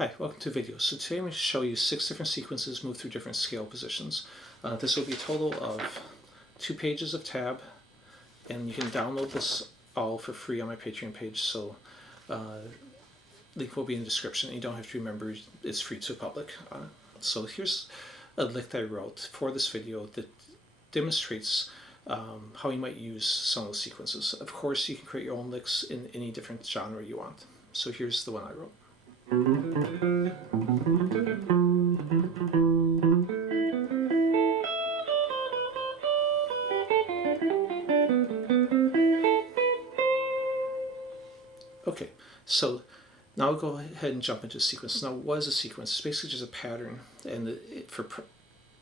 Hi, welcome to video. So today I'm going to show you 6 different sequences moved through different scale positions. This will be a total of 2 pages of tab, and you can download this all for free on my Patreon page, so link will be in the description, and you don't have to remember it's free to the public. So here's a lick that I wrote for this video that demonstrates how you might use some of those sequences. Of course, you can create your own licks in any different genre you want. So here's the one I wrote. Okay, so now I'll go ahead and jump into a sequence. Now, what is a sequence? It's basically just a pattern, and for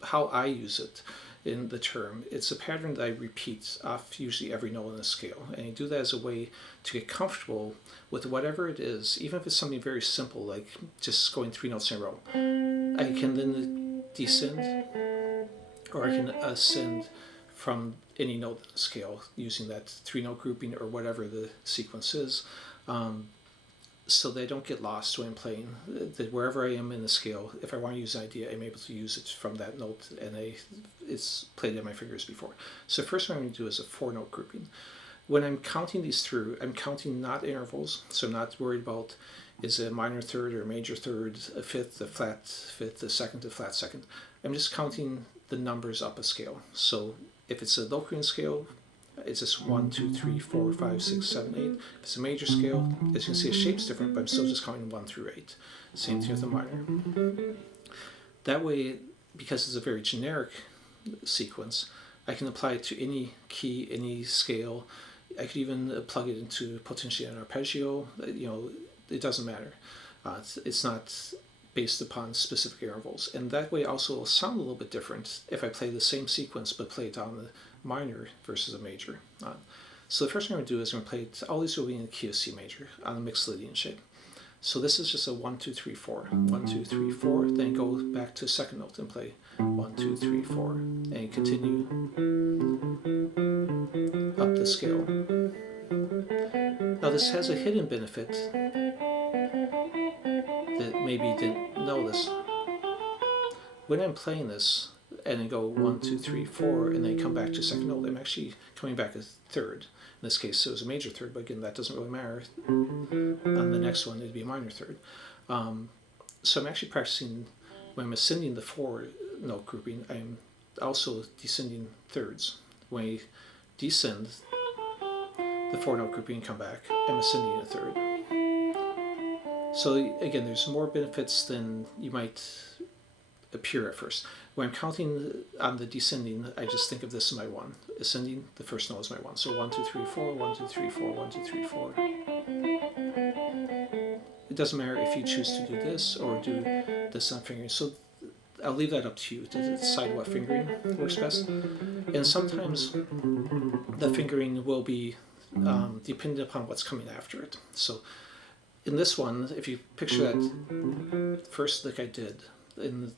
how I use it in the term, it's a pattern that I repeat off usually every note in a scale, and I do that as a way to get comfortable with whatever it is, even if it's something very simple like just going 3 notes in a row. I can then descend, or I can ascend from any note in the scale using that 3-note grouping or whatever the sequence is, so that I don't get lost when I'm playing. That wherever I am in the scale, if I want to use an idea, I'm able to use it from that note, and it's played in my fingers before. So first what I'm going to do is a 4-note grouping. When I'm counting these through, I'm counting not intervals, so I'm not worried about is it a minor third or a major third, a fifth, a flat fifth, a second, a flat second. I'm just counting the numbers up a scale. So if it's a low Korean scale, it's just 1, 2, 3, 4, 5, 6, 7, 8. If it's a major scale, as you can see, the shape's different, but I'm still just counting 1 through 8. Same thing with a minor. That way, because it's a very generic sequence, I can apply it to any key, any scale. I could even plug it into potentially an arpeggio. It doesn't matter. It's not based upon specific intervals, and that way also will sound a little bit different if I play the same sequence but play it on the minor versus a major. So the first thing I'm going to do is I'm going to play it, all these will be in the key of C major on a mixed Lydian shape. So this is just a 1, 2, 3, 4, 1, 2, 3, 4, then go back to a second note and play 1, 2, 3, 4, and continue up the scale. Now this has a hidden benefit that maybe you didn't notice. When I'm playing this and I go 1, 2, 3, 4, and then come back to a second note, I'm actually coming back a third. In this case, it was a major third, but again, that doesn't really matter. On the next one, it'd be a minor third. So I'm actually practicing, when I'm ascending the 4-note grouping, I'm also descending thirds. When I descend the 4-note grouping and come back, I'm ascending a third. So again, there's more benefits than you might appear at first. When I'm counting on the descending, I just think of this as my 1. Ascending, the first note is my 1. So 1, 2, 3, 4, 1, 2, 3, 4, 1, 2, 3, 4. It doesn't matter if you choose to do this or do this on fingering. So I'll leave that up to you to decide what fingering works best. And sometimes the fingering will be dependent upon what's coming after it. So in this one, if you picture that first lick I did in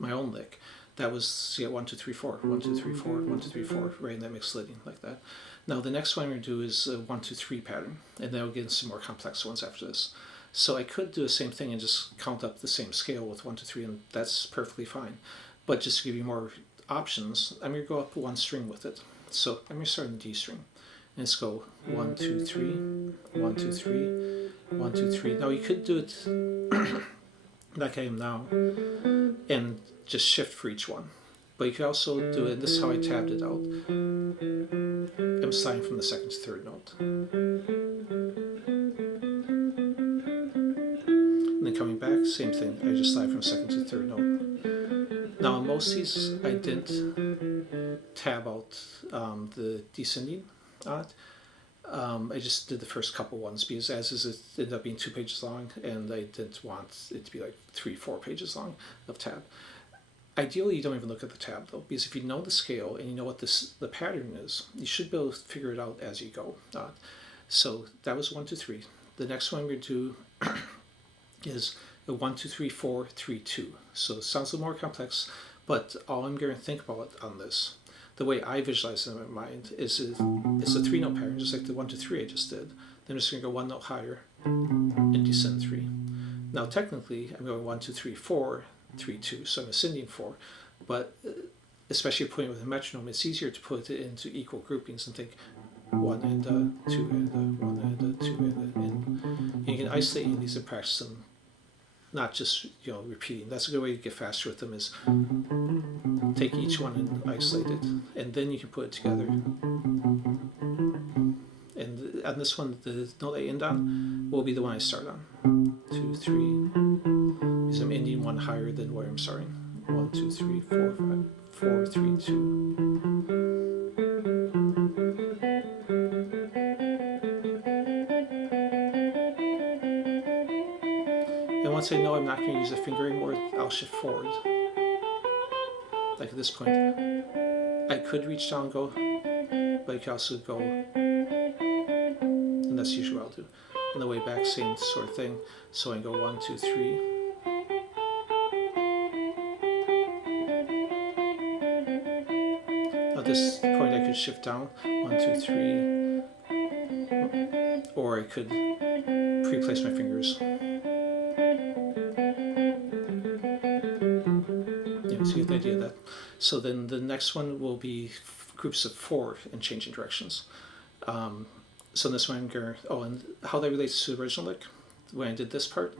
my own lick, that was 1, 2, 3, 4, 1, 2, 3, 4, 1, 2, 3, 4, right in that mixed Lydian like that. Now the next one I'm going to do is a 1, 2, 3 pattern, and then I'll get into some more complex ones after this. So I could do the same thing and just count up the same scale with 1, 2, 3, and that's perfectly fine. But just to give you more options, I'm going to go up 1 string with it. So I'm going to start in the D string. And let's go 1, 2, 3, 1, 2, 3, 1, 2, 3. Now you could do it like I am now and just shift for each one. But you could also do it, and this is how I tabbed it out. I'm sliding from the second to third note. And then coming back, same thing. I just slide from second to third note. Now in most of these, I didn't tab out the descending on it. I just did the first couple ones because as is it ended up being 2 pages long, and I didn't want it to be like 3, 4 pages long of tab. Ideally, you don't even look at the tab though, because if you know the scale and you know what the pattern is, you should be able to figure it out as you go. So that was 1, 2, 3. The next one I'm going to do is a 1, 2, 3, 4, 3, 2. So it sounds a little more complex, but all I'm going to think about on this, the way I visualize it in my mind, is it's a 3-note pattern, just like the 1, 2, 3 I just did. Then I'm just going to go 1 note higher and descend 3. Now technically I'm going 1, 2, 3, 4, 3, 2, so I'm ascending 4, but especially putting it with a metronome, it's easier to put it into equal groupings and think 1 and 2 and 1 and 2 and you can isolate these and practice them, not just repeating. That's a good way to get faster with them, is take each one and isolate it, and then you can put it together. And on this one, the note I end on will be the one I start on. 2, 3, because I'm ending one higher than where I'm starting. 1, 2, 3, 4, 5, 4, 3, 2. And once I know I'm not going to use a finger anymore, I'll shift forward. Like at this point, I could reach down and go, but I could also go, and that's usually what I'll do. On the way back, same sort of thing. So I go 1, 2, 3. At this point, I could shift down 1, 2, 3, or I could pre-place my fingers. So you get the idea of that. So then the next one will be groups of 4 and changing directions. So this one I'm going to, and how that relates to the original lick, when I did this part.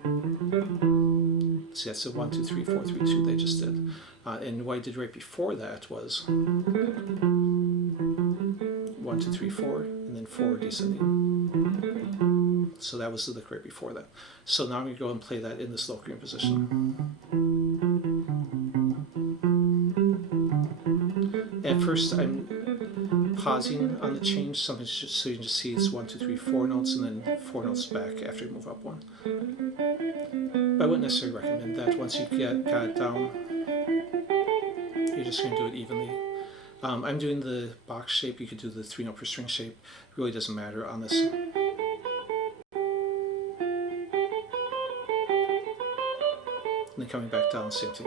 See, that's a 1, 2, 3, 4, 3, 2 they just did. And what I did right before that was 1, 2, 3, 4, and then 4 descending. So that was the lick right before that. So now I'm going to go and play that in this Locrian position. At first I'm pausing on the change, something so you can just see it's 1, 2, 3, 4 notes, and then 4 notes back after you move up 1. But I wouldn't necessarily recommend that. Once you got it down, you're just going to do it evenly. I'm doing the box shape. You could do the 3-note per string shape. It really doesn't matter on this. And then coming back down, same thing.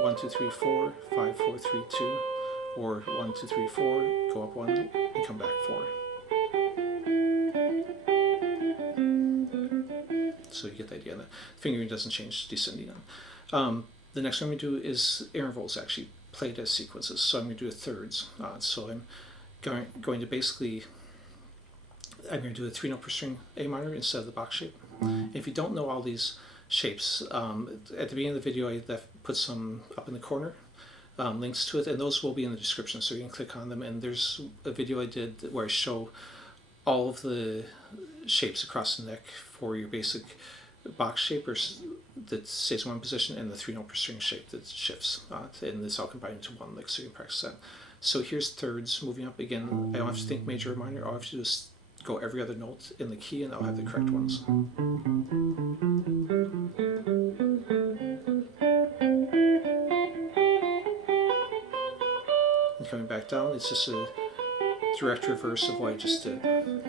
1, 2, 3, 4, 5, 4, 3, 2, or 1, 2, 3, 4, go up 1 and come back 4. So you get the idea of that. Fingering doesn't change descending on. The next one we do is intervals, actually played as sequences. So I'm going to do a thirds. So I'm going to basically, I'm going to do a 3-note per string A minor instead of the box shape. If you don't know all these shapes, at the beginning of the video I put some up in the corner, links to it, and those will be in the description, so you can click on them. And there's a video I did where I show all of the shapes across the neck for your basic box shape that stays in one position, and the 3-note per string shape that shifts, and it's all combined into one lick, so you can practice that. So here's thirds moving up again. I don't have to think major or minor. All I have to do is go every other note in the key, and I'll have the correct ones. And coming back down, it's just a direct reverse of what I just did. And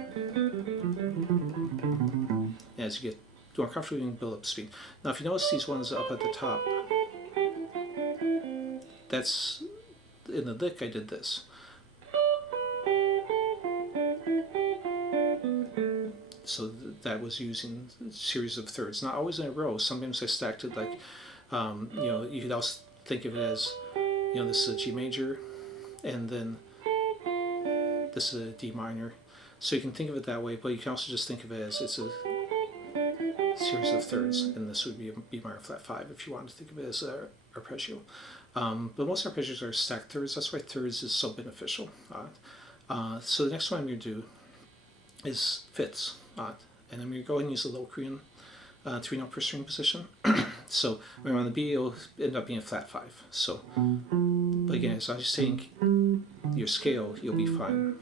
as you get more comfortable, you can build up speed. Now if you notice these ones up at the top, that's in the lick I did this. So that was using a series of thirds, not always in a row. Sometimes I stacked it like, you could also think of it as, this is a G major, and then this is a D minor. So you can think of it that way, but you can also just think of it as it's a series of thirds, and this would be a B minor flat 5 if you wanted to think of it as an arpeggio. But most arpeggios are stacked thirds. That's why thirds is so beneficial. So the next one I'm going to do is fifths, and I'm going to go and use the Locrian 3-note per string position. So when we're on the B, it'll end up being a flat 5. So, but again, as I was saying, your scale, you'll be fine.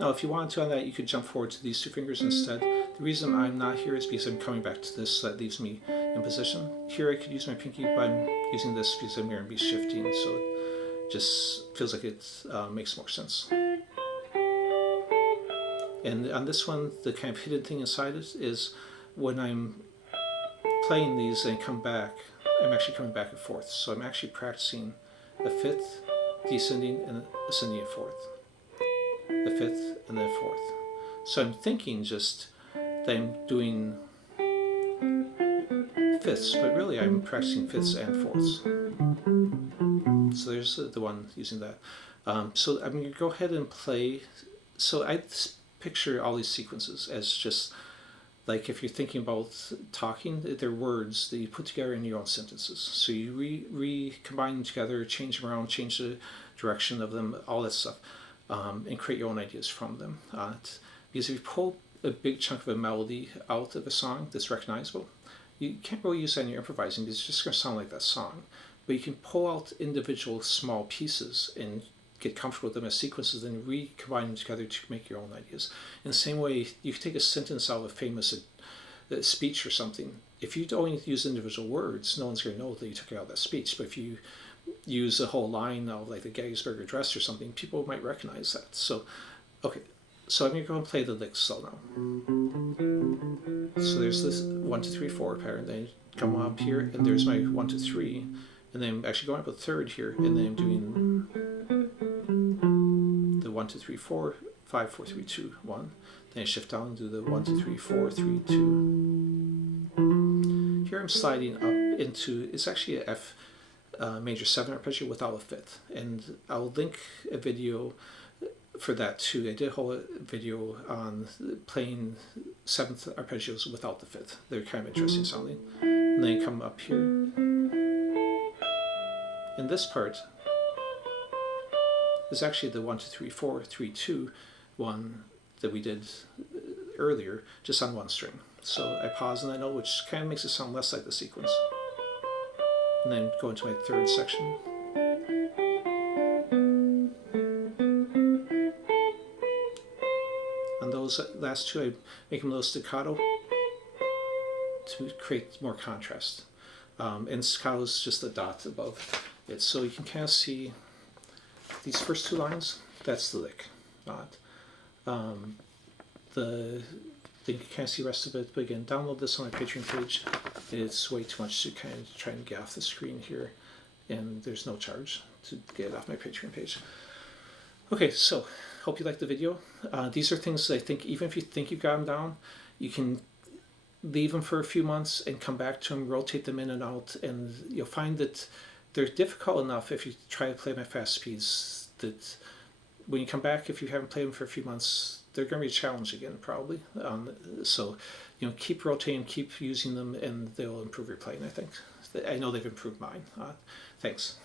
Now, if you wanted to on that, you could jump forward to these 2 fingers instead. The reason I'm not here is because I'm coming back to this, so that leaves me in position. Here I could use my pinky, but I'm using this because I'm going to be shifting, so it just feels like it makes more sense. And on this one, the kind of hidden thing inside it is when I'm playing these and come back, I'm actually coming back and forth. So I'm actually practicing a 5th, descending, and ascending a 4th. The 5th, and then a 4th. So I'm thinking just that I'm doing fifths, but really I'm practicing fifths and fourths. So there's the one using that. So I'm going to go ahead and play. So I picture all these sequences as just like if you're thinking about talking, they're words that you put together in your own sentences. So you recombine them together, change them around, change the direction of them, all that stuff, and create your own ideas from them. Because if you pull a big chunk of a melody out of a song that's recognizable, you can't really use that in your improvising because it's just going to sound like that song. But you can pull out individual small pieces and get comfortable with them as sequences, then recombine them together to make your own ideas. In the same way, you can take a sentence out of a famous speech or something. If you only use individual words, no one's going to know that you took it out of that speech. But if you use a whole line of like the Gettysburg Address or something, people might recognize that. So, okay, so I'm going to go and play the licks slow now. So there's this 1, 2, 3, 4 pattern. Then come up here, and there's my 1, 2, 3, and then I'm actually going up a third here, and then I'm doing the 1, 2, 3, 4, 5, 4, 3, 2, 1. Then I shift down and do the 1, 2, 3, 4, 3, 2. Here I'm sliding up into, it's actually a F major 7 arpeggio without a fifth, and I'll link a video for that too. I did a whole video on playing 7th arpeggios without the fifth. They're kind of interesting sounding. And then you come up here. And this part is actually the 1, 2, 3, 4, 3, 2 one that we did earlier, just on one string. So I pause on that note, which kind of makes it sound less like the sequence. And then go into my third section. On those last two, I make them a little staccato to create more contrast. And staccato is just a dot above it. So you can kind of see these first two lines, that's the lick. Then you can kind of see the rest of it, but again, download this on my Patreon page. It's way too much to kind of try and get off the screen here, and there's no charge to get it off my Patreon page. Okay, so hope you liked the video. These are things that I think, even if you think you've got them down, you can leave them for a few months and come back to them, rotate them in and out, and you'll find that they're difficult enough if you try to play them at fast speeds that when you come back, if you haven't played them for a few months, they're going to be a challenge again, probably. So, keep rotating, keep using them, and they'll improve your playing, I think. I know they've improved mine. Thanks.